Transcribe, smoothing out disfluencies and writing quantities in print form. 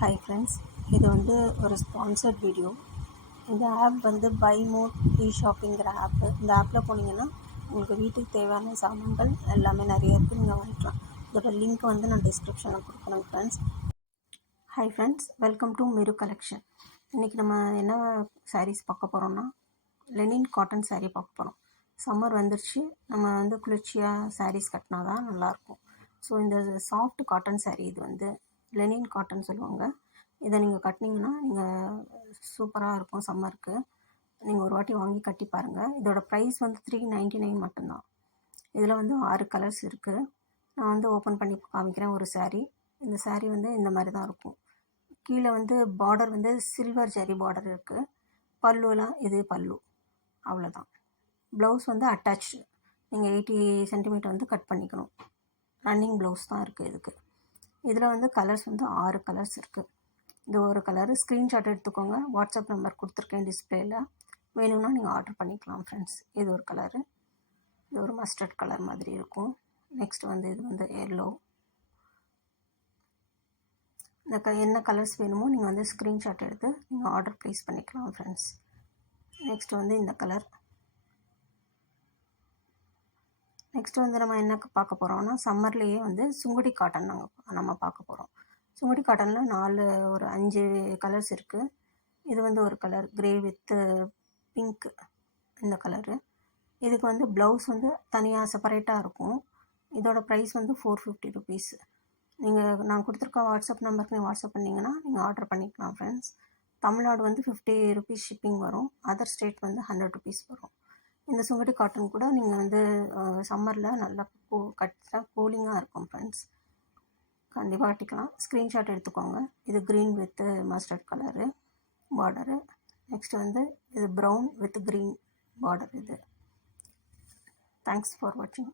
Hi friends, இது வந்து ஒரு ஸ்பான்சர்ட் வீடியோ. இந்த ஆப் வந்து பை மோட் ஷாப்பிங்கிற ஆப்பு. இந்த ஆப்பில் போனீங்கன்னா உங்களுக்கு வீட்டுக்கு தேவையான சாமான்கள் எல்லாமே நிறைய இருக்குது, நீங்கள் வாங்கிக்கலாம். இதோட லிங்க் வந்து நான் டிஸ்கிரிப்ஷனில் கொடுக்குறேன் friends. Hi friends, welcome to Miru collection. இன்றைக்கி நம்ம என்ன சாரீஸ் பார்க்க போகிறோம்னா, லெனின் காட்டன் சாரீ பார்க்க போகிறோம். சம்மர் வந்துருச்சு, நம்ம வந்து குளிர்ச்சியாக சாரீஸ் கட்டினா தான் நல்லாயிருக்கும். ஸோ இந்த சாஃப்ட் காட்டன் சாரீ இது வந்து லெனின் காட்டன் சொல்லுவாங்க. இதை நீங்கள் கட்டினீங்கன்னா நீங்கள் சூப்பராக இருக்கும். சம்மருக்கு நீங்கள் ஒரு வாட்டி வாங்கி கட்டி பாருங்கள். இதோட ப்ரைஸ் வந்து 399 மட்டும்தான். இதில் வந்து 6 கலர்ஸ் இருக்குது. நான் வந்து ஓப்பன் பண்ணி காமிக்கிறேன் ஒரு சாரீ. இந்த சாரீ வந்து இந்த மாதிரி தான் இருக்கும். கீழே வந்து பார்டர் வந்து சில்வர் ஜரி பார்டர் இருக்குது. பல்லுலாம் இது பல்லு, அவ்வளோதான். ப்ளவுஸ் வந்து அட்டாச்சு. நீங்கள் 80 சென்டிமீட்டர் வந்து கட் பண்ணிக்கணும். ரன்னிங் ப்ளவுஸ் தான் இருக்குது இதுக்கு. இதில் வந்து கலர்ஸ் வந்து 6 கலர்ஸ் இருக்குது. இது ஒரு கலரு. ஸ்க்ரீன்ஷாட் எடுத்துக்கோங்க, வாட்ஸ்அப் நம்பர் கொடுத்துருக்கேன் டிஸ்பிளேயில். வேணும்னா நீங்கள் ஆர்டர் பண்ணிக்கலாம் ஃப்ரெண்ட்ஸ். இது ஒரு கலரு. இது ஒரு மஸ்டர்ட் கலர் மாதிரி இருக்கும். நெக்ஸ்ட் வந்து இது வந்து எல்லோ. இந்த என்ன கலர்ஸ் வேணுமோ நீங்கள் வந்து ஸ்க்ரீன்ஷாட் எடுத்து நீங்கள் ஆர்டர் ப்ளேஸ் பண்ணிக்கலாம் ஃப்ரெண்ட்ஸ். நெக்ஸ்ட் வந்து இந்த கலர். நெக்ஸ்ட் வந்து நம்ம என்ன பார்க்க போகிறோம்னா, சம்மர்லேயே வந்து சுங்குடி காட்டன் நம்ம பார்க்க போகிறோம். சுங்குடி காட்டனில் ஒரு 5 கலர்ஸ் இருக்குது. இது வந்து ஒரு கலர் கிரே வித்து பிங்க், இந்த கலரு. இதுக்கு வந்து ப்ளவுஸ் வந்து தனியாக செப்பரேட்டாக இருக்கும். இதோட ப்ரைஸ் வந்து 450 ருபீஸ். நான் கொடுத்துருக்க வாட்ஸ்அப் நம்பருக்கு நீங்கள் வாட்ஸ்அப் பண்ணிங்கன்னா நீங்கள் ஆர்டர் பண்ணிக்கலாம் ஃப்ரெண்ட்ஸ். தமிழ்நாடு வந்து 50 ருபீஸ் ஷிப்பிங் வரும். அதர் ஸ்டேட் வந்து 100 ருபீஸ் வரும். இந்த சுங்குடி காட்டன் கூட நீங்கள் வந்து சம்மரில் நல்லா கட்டினா கூலிங்காக இருக்கும் ஃப்ரெண்ட்ஸ். கண்டிப்பாக கட்டிக்கலாம். ஸ்க்ரீன்ஷாட் எடுத்துக்கோங்க. இது green with mustard colour border. Next வந்து இது ப்ரௌன் வித் க்ரீன் பார்டர். இது தேங்க்ஸ் ஃபார் வாட்சிங்.